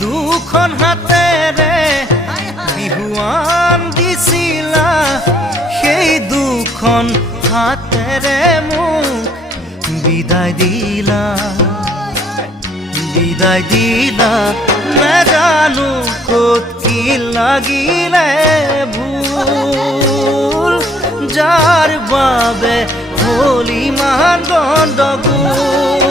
দুখন হাতেৰে বিহুৱান দিছিলা সেই দুখন হাতেৰে মোক বিদায় দিলা নাজানো ক'ত কি লাগিলে ভুল যাৰ বাবে হ'ল ইমান গণ্ডগোল